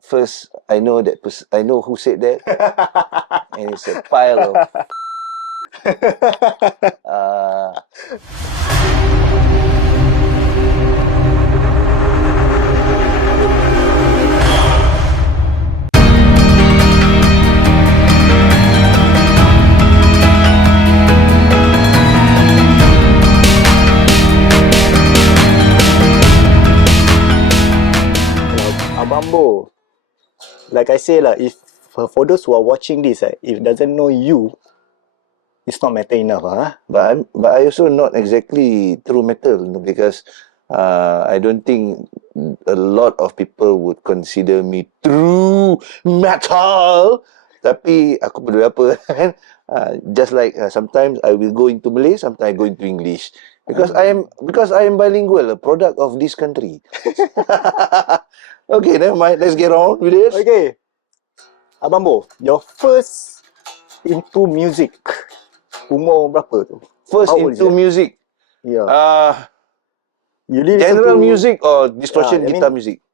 First, I know I know who said that, and it's a pile of. Uh, Abang Bo, like I say lah, if for those who are watching this, if doesn't know you, it's not matter enough, but I also not exactly true metal, because I don't think a lot of people would consider me true metal. Tapi aku peduli apa kan? Just like sometimes I will go into Malay, sometimes I go into English, because I am bilingual, a product of this country. Okay, never mind. Let's get on with this. Okay, Abang Bo, your first into music, umur berapa tu? First How old is into that? music. Yeah. You General music or distortion I guitar mean, music?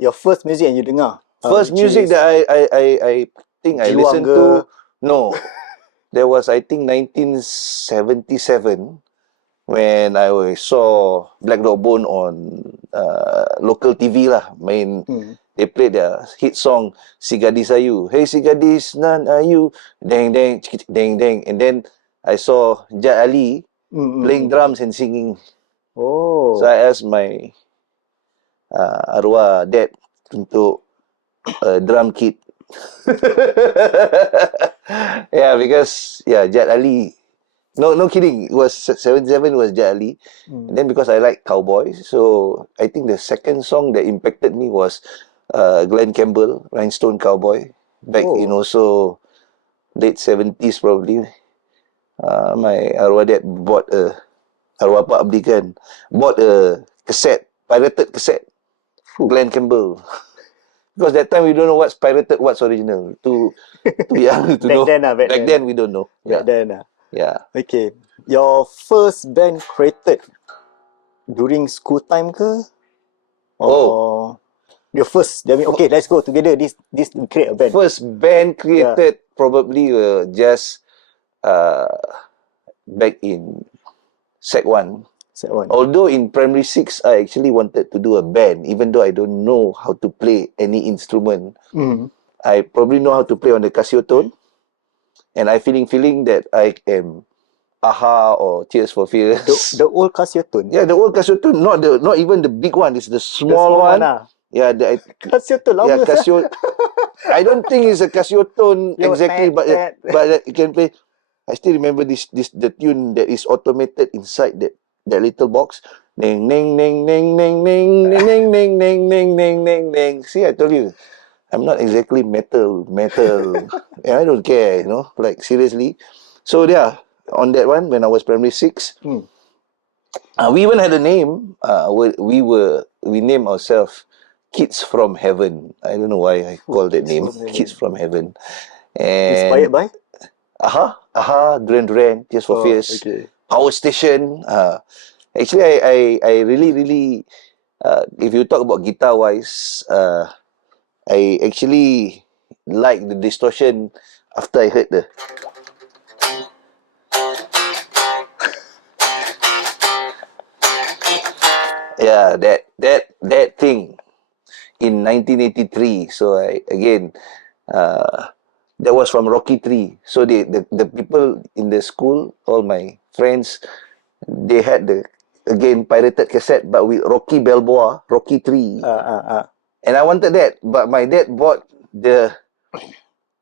Your first music yang you dengar. First music that I think I Jiwang listened ke? to, no. There was, I think, 1977 when I saw Black Dog Bone on local TV lah. They played their hit song Si Gadis Ayu. Hey si gadis nan ayu, deng deng cik cik deng deng. And then I saw Jad Ali playing drums and singing. Oh. So I asked my arwah dad untuk drum kit. Yeah, because Jad Ali. No kidding. It was 77 was Jad Ali. And then because I like cowboys, so I think the second song that impacted me was Glenn Campbell, Rhinestone Cowboy, back in also late 70s probably. My arwah dad bought arwah Pak Abdi kan, bought a pirated cassette, Glenn Campbell. Because that time we don't know what's pirated, what's original. Too young to know. Back then we don't know. Back then. Yeah. Okay. Your first band created during school time ke? Or your first, okay, let's go together. This create a band. First band created probably just back in Sec 1. Although in primary 6, I actually wanted to do a band, even though I don't know how to play any instrument. I probably know how to play on the Casio tone, and I feeling that I am Aha or Tears for Fears. The old Casio tone. Yeah, the old Casio tone, not even the big one. It's the small one. Yeah, Casio tone lama. Yeah, Casio. I don't think it's a Casio tone exactly, but you can play. I still remember the tune that is automated inside that little box. Ning ning ning ning ning ning ning ning ning ning ning ning ning ning. See, I told you, I'm not exactly metal. And I don't care, like seriously. So yeah, on that one, when I was primary 6, we even had a name. We named ourselves Kids from Heaven. I don't know why I call that name Kids from Heaven. And inspired by? Aha, Duran Duran, Tears for Fears, Power Station. Actually, I really, if you talk about guitar wise, I actually like the distortion after I heard the. Yeah, that thing in 1983. So that was from Rocky 3. So the people in the school, all my friends, they had the pirated cassette, but with Rocky Balboa, Rocky 3. And I wanted that, but my dad bought the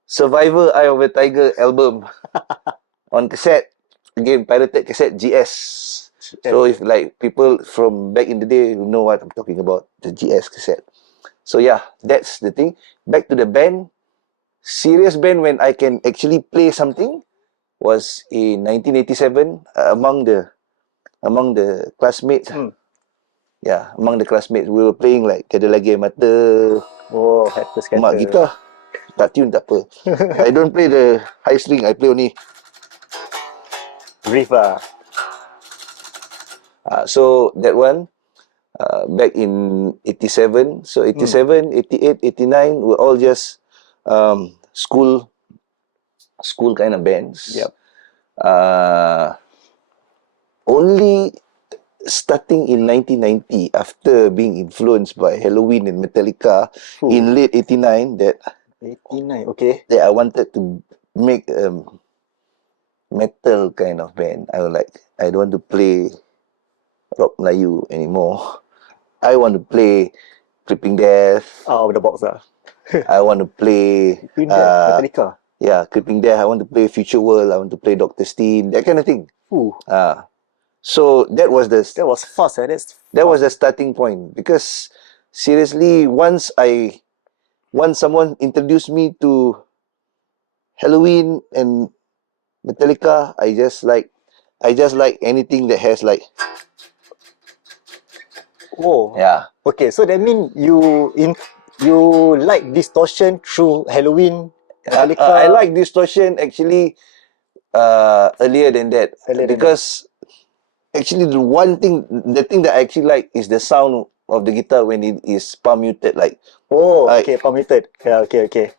Survivor Eye of a Tiger album on cassette. Again, pirated cassette GS. So if like people from back in the day who know what I'm talking about, the GS cassette. So yeah, that's the thing. Back to the band. Serious band when I can actually play something was in 1987 among the classmates. Yeah, among the classmates we were playing like Tiada Lagi Air Mata. Oh, Hatter Scatter. Mak gitar tak tune tak apa. I don't play the high string, I play only riff lah. So that one back in 87. So 87, 88, 89 were all just school kind of bands. Yep. Only starting in 1990, after being influenced by Halloween and Metallica in late 89, that 89, okay. that I wanted to make a metal kind of band. I don't want to play rock Melayu anymore. I want to play Creeping Death. Out of the box I want to play Metallica. Yeah, Creeping Death. I want to play Future World. I want to play Dr. Steen. That kind of thing. So that was fast. That was the starting point, because seriously, once someone introduced me to Halloween and Metallica, I just like anything that has like. Oh. Yeah. Okay, so that means you like distortion through Halloween, Metallica. I like distortion actually earlier than that, because actually the thing that I actually like is the sound of the guitar when it is palm muted, like. Oh, okay, palm muted. Yeah, okay.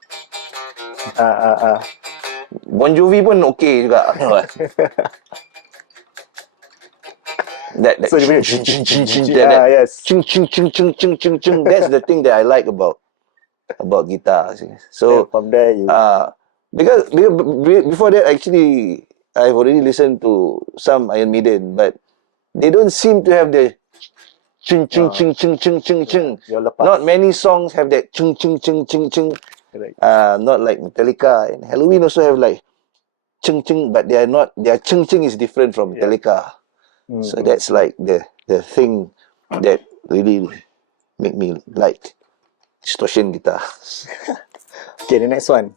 Bon Jovi pun okay juga. that So you ching, ching, ching, ching, yes. ching, ching, ching, ching, ching, ching, ching. That's the thing that I like about guitar. So from there you because before that, actually, I've already listened to some Iron Maiden, but they don't seem to have the ching, ching, ching, ching, ching, ching, ching. Not many songs have that ching, ching, ching, ching, ching. Not like Metallica. And Halloween also have like ching, ching, but they are not. Their ching, ching is different from Metallica. So that's like the thing that really make me like distortion guitar. Okay, the next one.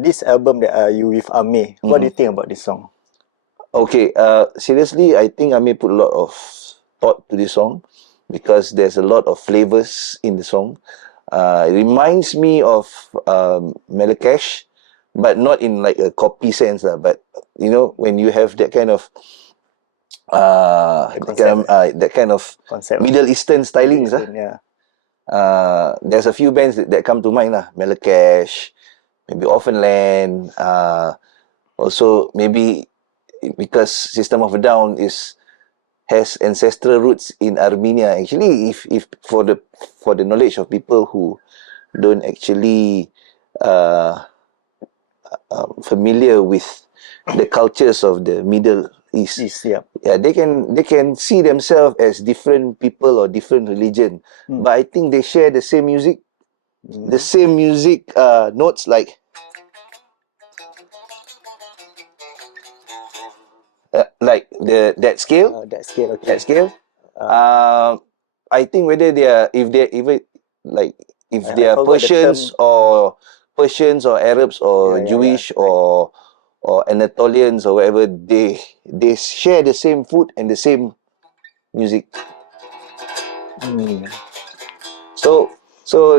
This album that you with Amyr, what do you think about this song? Okay, seriously, I think Amyr put a lot of thought to this song, because there's a lot of flavors in the song. It reminds me of Malakesh, but not in like a copy sense, but you know, when you have that kind of that kind of Concept. Middle Eastern stylings. There's a few bands that come to mind, Malakesh, maybe Orphanland, also maybe because System of a Down has ancestral roots in Armenia. Actually, if for the knowledge of people who don't actually familiar with the cultures of the Middle East, they can see themselves as different people or different religion, but I think they share the same music, notes, like that scale. That scale. I think whether if they are Persians or Arabs or Jewish or Anatolians or whatever, they share the same food and the same music. So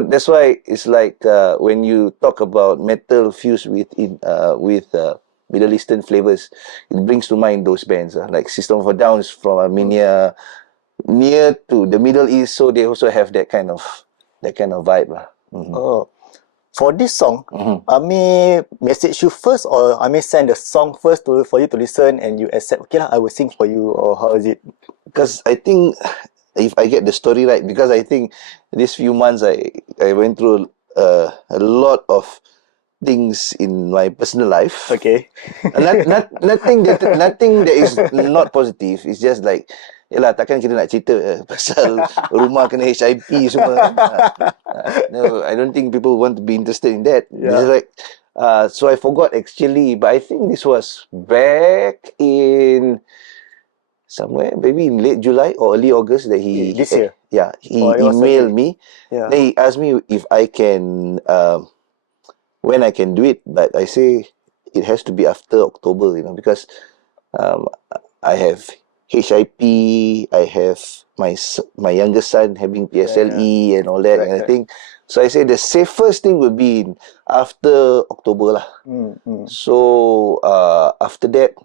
that's why it's like when you talk about metal fused with Middle Eastern flavors, it brings to mind those bands like System of a Down is from Armenia, near to the Middle East, so they also have that kind of vibe. Oh, for this song, Amyr message you first, or Amyr send the song first for you to listen and you accept? Okay lah, I will sing for you, or how is it? Because I think, if I get the story right, because I think these few months I went through a lot of things in my personal life. Okay. Nothing that is not positive. It's just like, yalah, takkan kita nak cerita pasal rumah kena HIP semua. No, I don't think people want to be interested in that. It's like, so I forgot actually, but I think this was back in somewhere, maybe in late July or early August, that he this year. He emailed me. Then he asked me if I can when I can do it, but I say it has to be after October, because I have HIP, I have my youngest son having PSLE and all that, and I think, so I say the safest thing would be after October lah. So after that,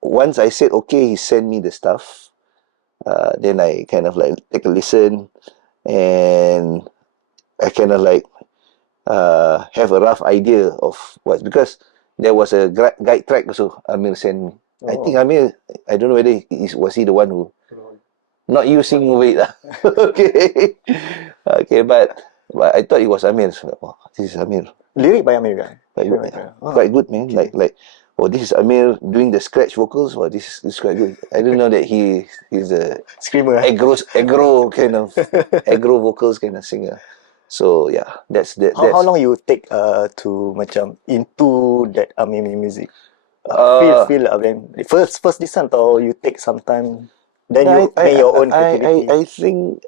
once I said okay, he sent me the stuff. Then I kind of like take a listen, and I kind of like have a rough idea of what, because there was a guide track also Amyr sent me. I think Amyr, I don't know whether was he the one who not using it lah. Okay. Okay, but I thought it was Amyr. So, oh, this is Amyr. Lyric by Amyr, kan? Quite good, man. Quite good, man. Like, oh, this is Amyr doing the scratch vocals. Oh, this is quite good. I didn't know that he's a Screamer. aggro kind of aggro vocals kind of singer. So yeah, that's How long you take to macam into that Amyr music? Feel then first listen, or you take some time, then you make your own creativity. I think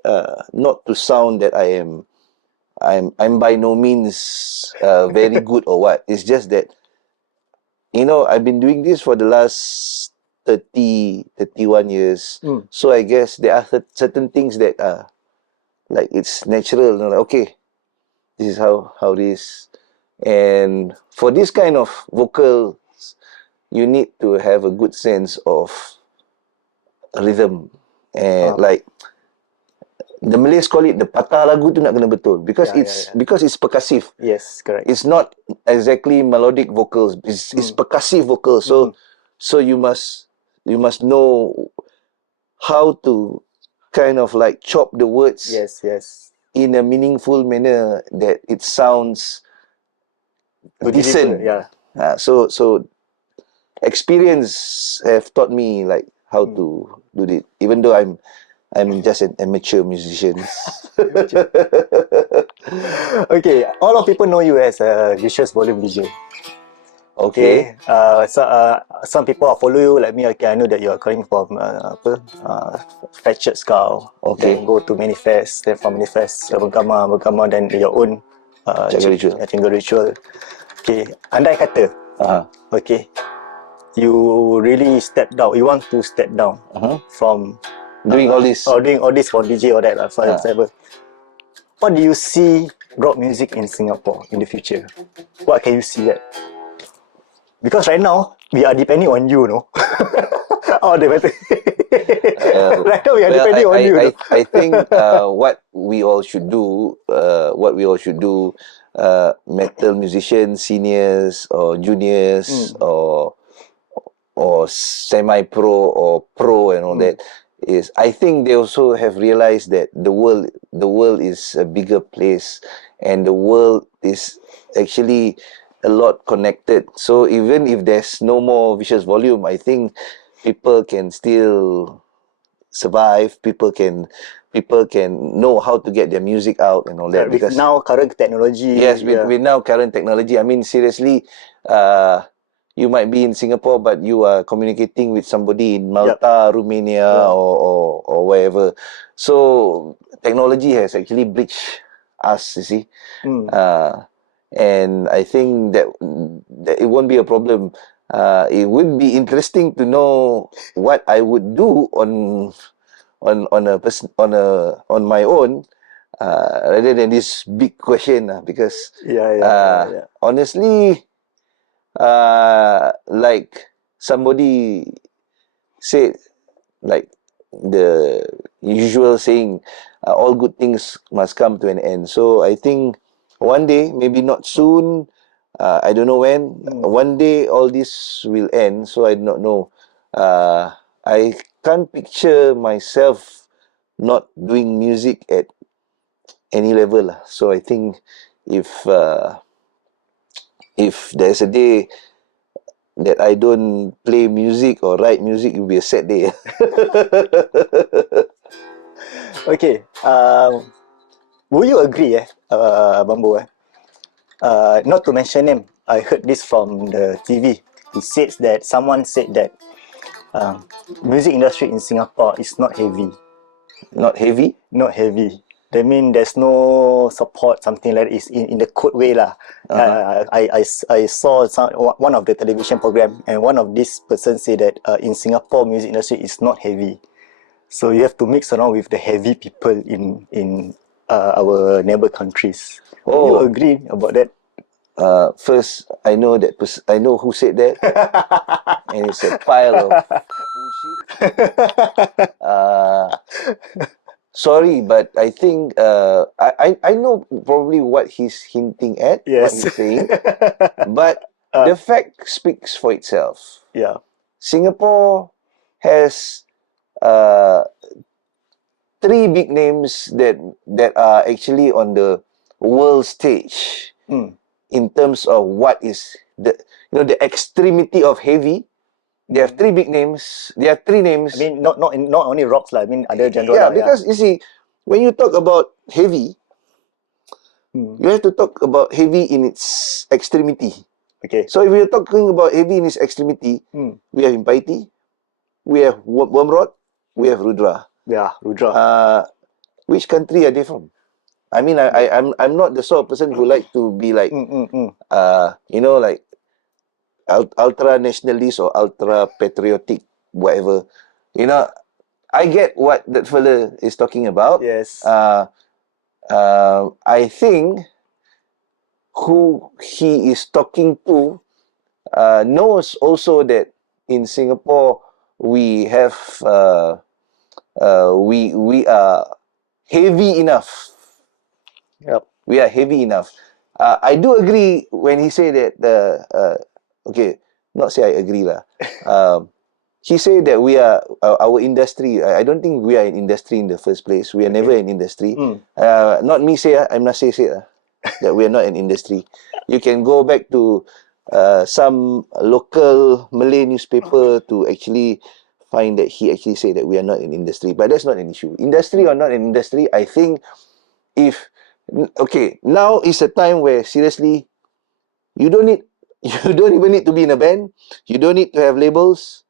not to sound that I'm by no means very good or what. It's just that, you know, I've been doing this for the last 31 years. So I guess there are certain things that are like it's natural. You know, like, okay, this is how it is. And for this kind of vocals, you need to have a good sense of rhythm. And like the Malays call it the patah lagu tu nak kena betul, because because it's percussive. Yes, correct. It's not exactly melodic vocals. It's percussive vocals. So you must know how to kind of like chop the words. Yes. In a meaningful manner that it sounds decent. Yeah. So experience have taught me like how to do it, even though I'm just an amateur musician. Okay, all of people know you as a vicious volume DJ. Okay. Some people follow you like me. Okay, I know that you are coming from Fractured Skull. Okay. Then go to Manifest. Then from Manifest, bergama, then your own Chugga Ritual. Okay, andai kata, okay, you really step down. You want to step down from doing all this, or doing all this for DJ or that, for example. What do you see rock music in Singapore in the future? What can you see that? Because right now we are depending on you, no? Oh, the better. Right now we are depending on you. I think what we all should do, metal musicians, seniors or juniors, or semi-pro or pro and all that, is I think they also have realized that the world is a bigger place, and the world is actually a lot connected. So even if there's no more vicious volume, I think people can still survive. People can know how to get their music out and all that. Because now current technology. Yes, with now current technology. I mean, seriously, you might be in Singapore, but you are communicating with somebody in Malta, Romania, or wherever. So technology has actually bridged us, you see. And I think that it won't be a problem. It would be interesting to know what I would do on my own, rather than this big question, because honestly, like somebody said, like the usual saying, all good things must come to an end. So I think one day, maybe not soon, I don't know when, one day all this will end. So I do not know. I can't picture myself not doing music at any level. So I think if there's a day that I don't play music or write music, it will be a sad day. Okay. Will you agree, Bambo? Not to mention him, I heard this from the TV. Someone said that music industry in Singapore is not heavy. Not heavy? Not heavy. That means there's no support, something like this in the code way lah. I saw one of the television program, and one of this person said that in Singapore music industry is not heavy. So you have to mix around with the heavy people in our neighbor countries. Do you agree about that? First, I know who said that, and it's a pile of bullshit. Sorry, but I think I know probably what he's hinting at, what Yes. he's saying, but the fact speaks for itself. Yeah. Singapore has uh, three big names that are actually on the world stage in terms of what is the extremity of heavy. They have three big names. There are three names. I mean, not only rocks lah. I mean, other genre Yeah, lah. because you see, when you talk about heavy, you have to talk about heavy in its extremity. Okay. So if you're talking about heavy in its extremity, we have Impaiti, we have Wormrod, we have Rudra. Yeah, Rudra. Which country are they from? I mean, I'm not the sort of person who like to be like, like ultra nationalist or ultra patriotic, whatever. You know, I get what that fella is talking about. Yes. I think who he is talking to knows also that in Singapore we have we are heavy enough. Yep. We are heavy enough. I do agree when he say that okay, not say I agree lah. He said that we are our industry. I don't think we are an industry in the first place. We are never an industry. Not me say. I'm not say that we are not an industry. You can go back to some local Malay newspaper to actually find that he actually said that we are not an industry. But that's not an issue. Industry or not an industry, I think if okay, now is a time where seriously you don't even need to be in a band. You don't need to have labels.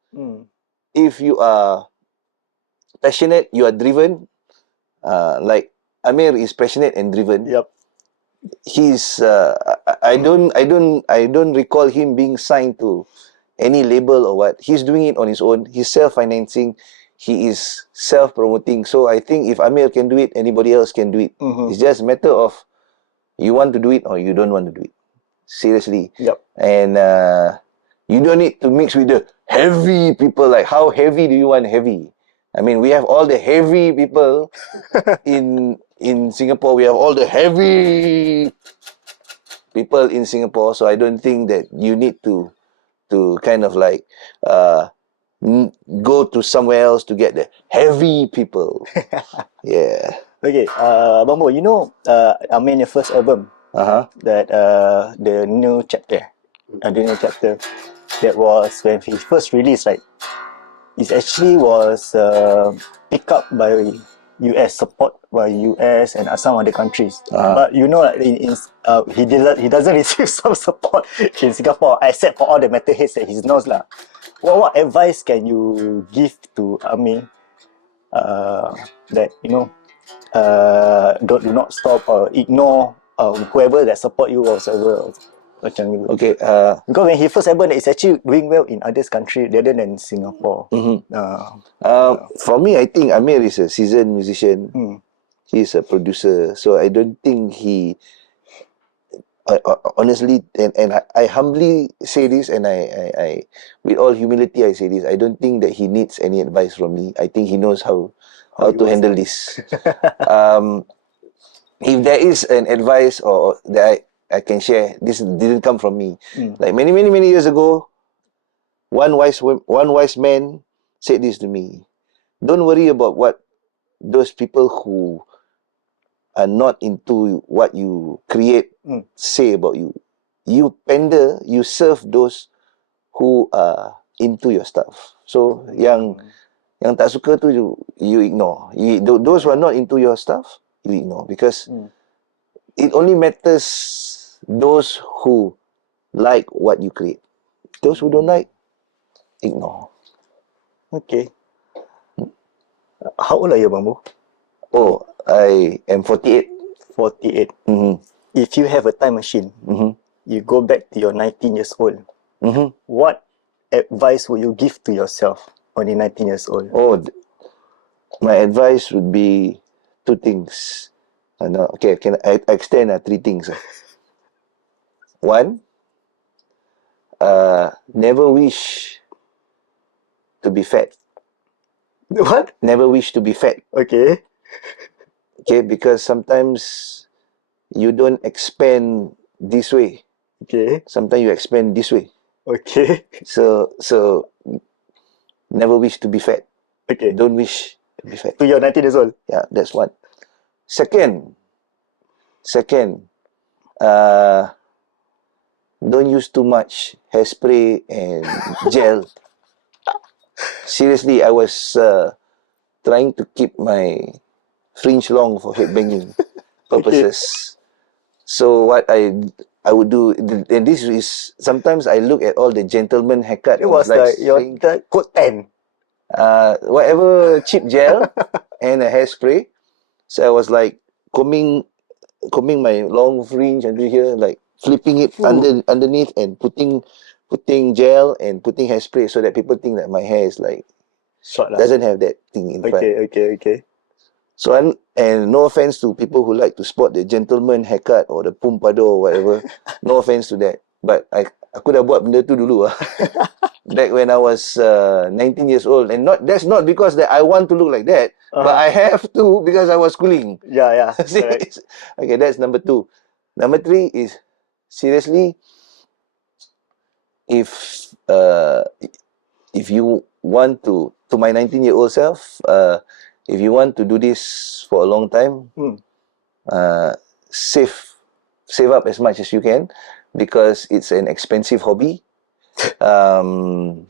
If you are passionate, you are driven. Like Amyr is passionate and driven. Yep. He's I don't recall him being signed to any label or what. He's doing it on his own. He's self-financing. He is self-promoting. So I think if Amyr can do it, anybody else can do it. It's just a matter of you want to do it or you don't want to do it. Seriously. Yep. And you don't need to mix with the heavy people. Like, how heavy do you want heavy? I mean, we have all the heavy people in Singapore. We have all the heavy people in Singapore. So I don't think that you need to kind of like go to somewhere else to get the heavy people. Yeah. Okay, Bambo, you know, I mean your first album, that the new chapter, that was when he first released, right? It actually was picked up by US, support by US and some other countries. But you know, like, he doesn't receive some support in Singapore, except for all the metalheads that he knows lah. What advice can you give to Amyr that you know? Do not stop or ignore whoever that support you or whatever. Okay. Because when he first album, it's actually doing well in other countries rather than Singapore. For me, I think Amyr is a seasoned musician. He's a producer, so I don't think he. Honestly, and I humbly say this, and I with all humility I say this. I don't think that he needs any advice from me. I think he knows how to handle this. If there is an advice or that I can share, this didn't come from me. Like many years ago, one wise man said this to me: don't worry about what those people who are not into what you create say about you. You pander, you serve those who are into your stuff. So yang tak suka tu you ignore. Those who are not into your stuff, you ignore, because it only matters those who like what you create. Those who don't like, ignore. Okay. How old are you, Bambo? Oh, I am 48. 48. If you have a time machine, you go back to your 19 years old, what advice would you give to yourself when you're 19 years old? Oh, my advice would be two things. No, okay, can I extend three things? One, never wish to be fat. What? Never wish to be fat. Okay. Okay, because sometimes you don't expand this way. Okay. Sometimes you expand this way. Okay. So never wish to be fat. Okay. Don't wish to be fat. To your 19 years old. Yeah, that's one. Second, uh, don't use too much hairspray and gel. Seriously, I was trying to keep my fringe long for headbanging purposes. So what I would do, and this is sometimes I look at all the gentleman haircut. It I was was like your saying, code 10. whatever cheap gel and a hairspray. So I was like combing my long fringe under here, like flipping it underneath and putting gel and putting hairspray so that people think that my hair is like Short lah. doesn't have that thing in front. Okay. So and no offense to people who like to sport the gentleman haircut or the pompadour or whatever. No offense to that. But aku dah buat benda tu dulu lah. Back when I was 19 years old, and that's not because that I want to look like that, but I have to because I was schooling. Yeah. See? Correct. Okay, that's number 2. Number 3 is seriously, if you want to my 19-year-old self, if you want to do this for a long time, save up as much as you can, because it's an expensive hobby.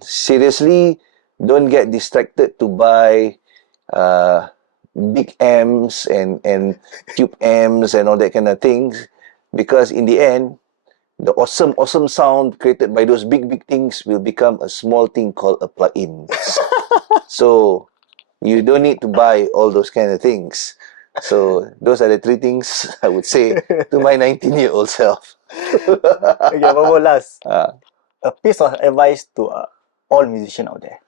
Seriously, don't get distracted to buy big amps and tube amps and all that kind of things, because in the end, the awesome sound created by those big things will become a small thing called a plug-in. So you don't need to buy all those kind of things. So those are the 3 things I would say to my 19-year-old self. Okay, one more last. A piece of advice to all musicians out there,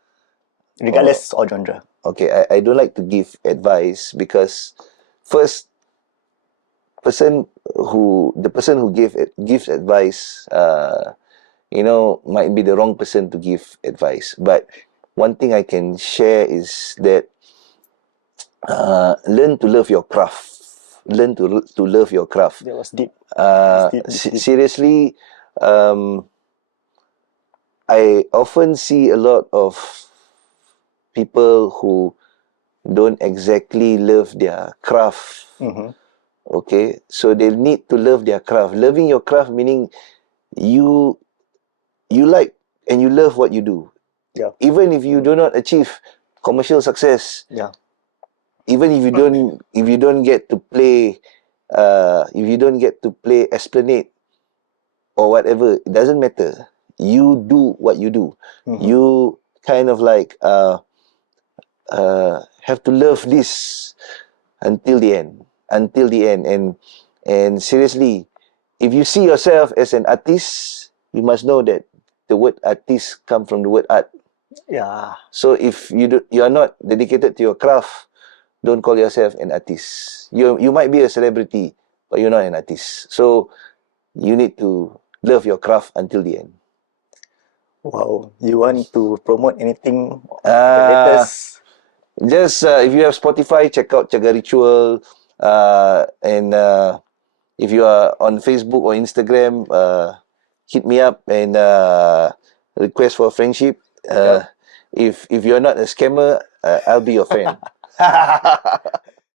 regardless of genre. Okay, I don't like to give advice because first, the person who gives advice, might be the wrong person to give advice. But one thing I can share is that learn to love your craft. Learn to love your craft. That was deep. Seriously, I often see a lot of people who don't exactly love their craft. Okay, so they need to love their craft. Loving your craft meaning you like and you love what you do. Yeah. Even if you do not achieve commercial success. Yeah. Even if you don't get to play, Esplanade or whatever, it doesn't matter. You do what you do. You kind of like have to love this until the end. And seriously, if you see yourself as an artist, you must know that the word artist comes from the word art. Yeah. So if you are not dedicated to your craft, don't call yourself an artist. You might be a celebrity, but you're not an artist. So you need to love your craft until the end. Wow. You want to promote anything? The latest? Just if you have Spotify, check out Chugga Ritual. And if you are on Facebook or Instagram, hit me up and request for a friendship. If you're not a scammer, I'll be your friend.